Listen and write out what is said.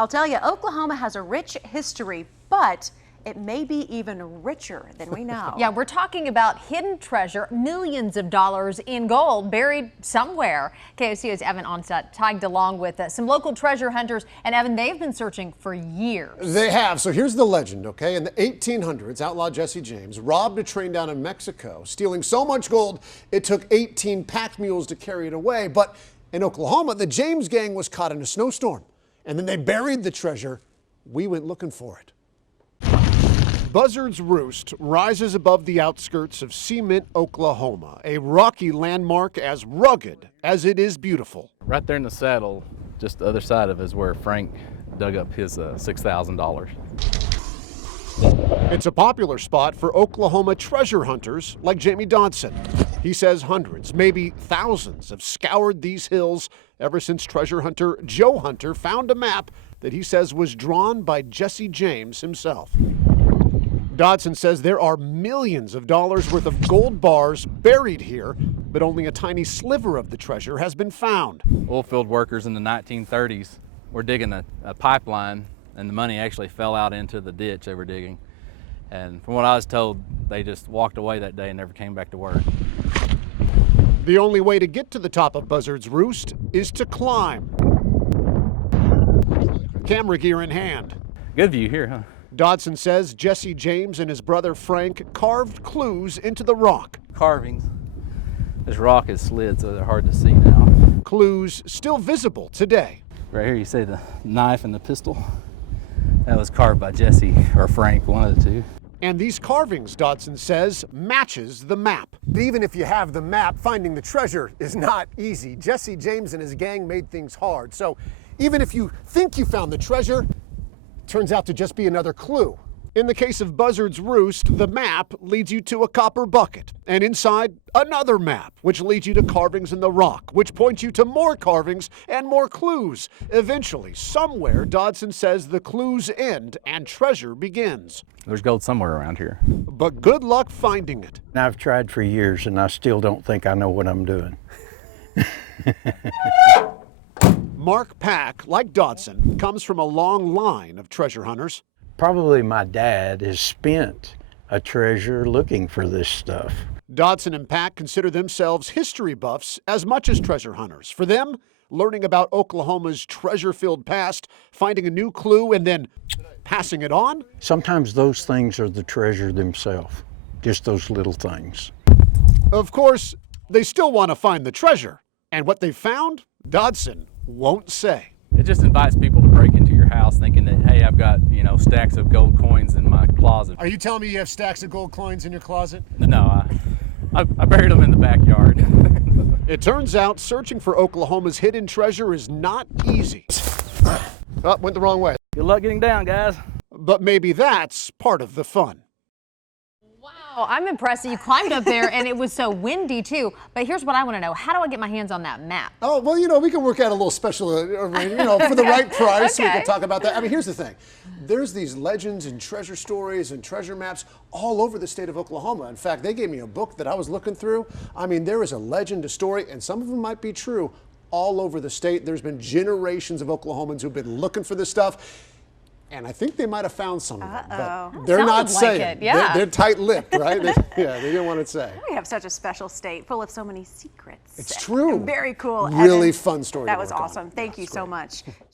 I'll tell you, Oklahoma has a rich history, but it may be even richer than we know. Yeah, we're talking about hidden treasure, millions of dollars in gold buried somewhere. KOCO's Evan Onset tagged along with some local treasure hunters, and Evan, they've been searching for years. They have. So here's the legend, okay? In the 1800s, outlaw Jesse James robbed a train down in Mexico, stealing so much gold it took 18 pack mules to carry it away. But in Oklahoma, the James gang was caught in a snowstorm, and then they buried the treasure. We went looking for it. Buzzards Roost rises above the outskirts of Cement, Oklahoma, a rocky landmark as rugged as it is beautiful. Right there in the saddle, just the other side of it, is where Frank dug up his $6,000. It's a popular spot for Oklahoma treasure hunters like Jamie Dodson. He says hundreds, maybe thousands, have scoured these hills ever since treasure hunter Joe Hunter found a map that he says was drawn by Jesse James himself. Dodson says there are millions of dollars worth of gold bars buried here, but only a tiny sliver of the treasure has been found. Oilfield workers in the 1930s were digging a pipeline, and the money actually fell out into the ditch they were digging. And from what I was told, they just walked away that day and never came back to work. The only way to get to the top of Buzzards Roost is to climb. Camera gear in hand. Good view here, huh? Dodson says Jesse James and his brother Frank carved clues into the rock. Carvings. This rock is slid, so they're hard to see now. Clues still visible today. Right here you see the knife and the pistol. That was carved by Jesse or Frank, one of the two. And these carvings, Dodson says, matches the map. But even if you have the map, finding the treasure is not easy. Jesse James and his gang made things hard. So even if you think you found the treasure, turns out to just be another clue. In the case of Buzzards Roost, the map leads you to a copper bucket, and inside, another map, which leads you to carvings in the rock, which points you to more carvings and more clues. Eventually, somewhere, Dodson says the clues end and treasure begins. There's gold somewhere around here. But good luck finding it. I've tried for years, and I still don't think I know what I'm doing. Mark Pack, like Dodson, comes from a long line of treasure hunters. Probably my dad has spent a treasure looking for this stuff. Dodson and Pack consider themselves history buffs as much as treasure hunters. For them, learning about Oklahoma's treasure-filled past, finding a new clue, and then passing it on. Sometimes those things are the treasure themselves, just those little things. Of course, they still want to find the treasure. And what they found, Dodson won't say. It just invites people to break into your house thinking that, hey, I've got, stacks of gold coins in my closet. Are you telling me you have stacks of gold coins in your closet? No, I buried them in the backyard. It turns out searching for Oklahoma's hidden treasure is not easy. Oh, went the wrong way. Good luck getting down, guys. But maybe that's part of the fun. Wow, I'm impressed that you climbed up there and it was so windy too. But here's what I want to know. How do I get my hands on that map? Oh, well, we can work out a little special, for the right price. Okay. We can talk about that. I mean, here's the thing. There's these legends and treasure stories and treasure maps all over the state of Oklahoma. In fact, they gave me a book that I was looking through. I mean, there is a legend, a story, and some of them might be true all over the state. There's been generations of Oklahomans who've been looking for this stuff. And I think they might have found some of them, but they're not saying. Like it. Yeah. They're tight-lipped, right? They didn't want to say. We have such a special state full of so many secrets. It's true. Very cool. Really Evan, fun story. That was awesome. Thank you so much.